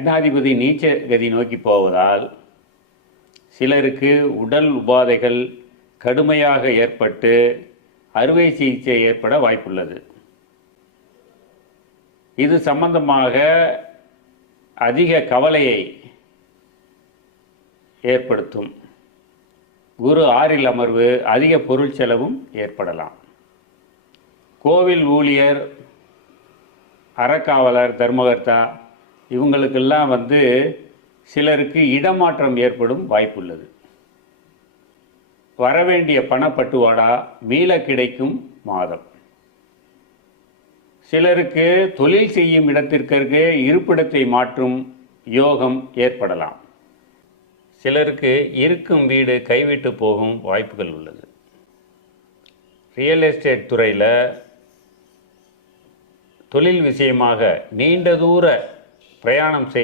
லக்னாதிபதி நீச்ச கதி நோக்கி போவதால் சிலருக்கு உடல் உபாதைகள் கடுமையாக ஏற்பட்டு அறுவை சிகிச்சை ஏற்பட வாய்ப்புள்ளது. இது சம்பந்தமாக அதிக கவலையை ஏற்படுத்தும். குரு ஆறில் அமர்வு அதிக பொருள் செலவும் ஏற்படலாம். கோவில் ஊழியர் அறக்காவலர் தர்மகர்த்தா இவங்களுக்கெல்லாம் வந்து சிலருக்கு இடமாற்றம் ஏற்படும் வாய்ப்புள்ளது. வரவேண்டிய பணப்பட்டுவாடா மீள கிடைக்கும் மாதம். சிலருக்கு தொழில் செய்யும் இடத்திற்கு இருப்பிடத்தை மாற்றும் யோகம் ஏற்படலாம். சிலருக்கு இருக்கும் வீடு கைவிட்டு போகும் வாய்ப்புகள் உள்ளது. ரியல் எஸ்டேட் துறையில் தொழில் விஷயமாக நீண்ட தூர பிரயாணம் செய்